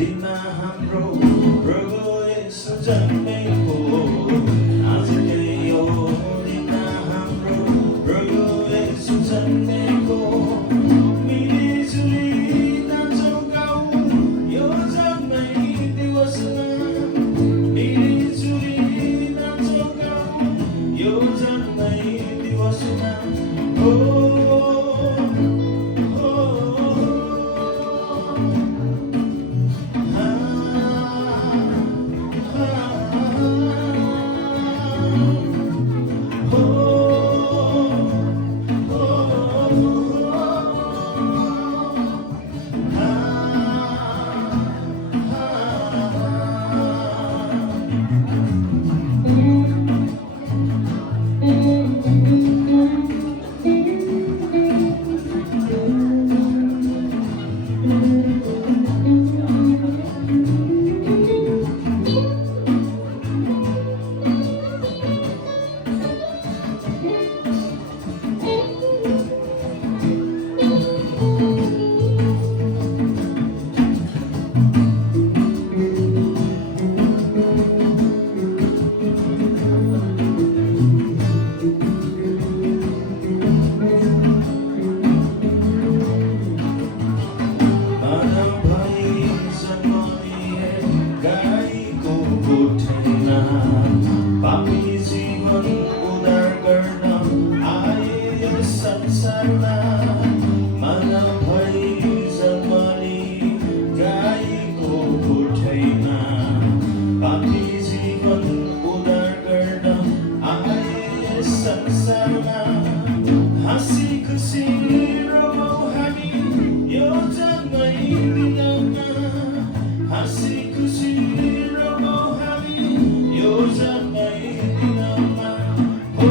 दिनमा हाम्रो प्रभु येशू जन्मेको आजकै यो दिनमा हाम्रो प्रभु येशू जन्मेको मिलिजुली नाचौँ गाउँ यो जन्मै दिवसमा मिलिजुली नाचौँ गाउँ यो जन्मै दिवसमा हो पापी जीवन उद्धार गर्न आए यो संसारमा मानव भई जन्मली गाईको गोठैमा पापी जीवन उद्धार गर्न आए यस संसारमा हाँसी खुसी रमाउँ हामी यो जन्मै दिनमा हाँसी खुसी रमाउँ हामी यो जन्मै दिनमा हो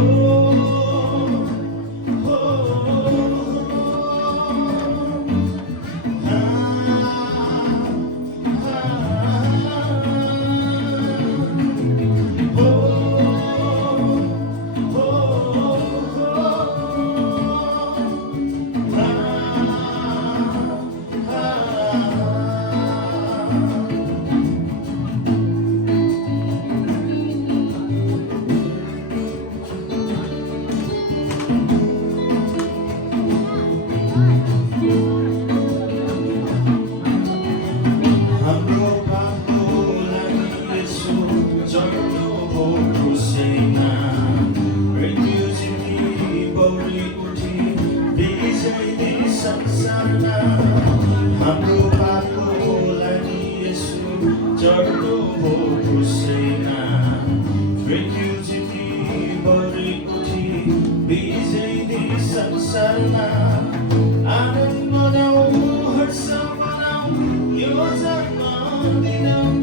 हाम्रो पापको लागि येशू चढ्नु हो क्रुसैमा मृत्यु जिती बढी उठी विजय दिई संसारमा आनन्द मनाऊ हर्ष मनाऊ यो जन्म दिनमा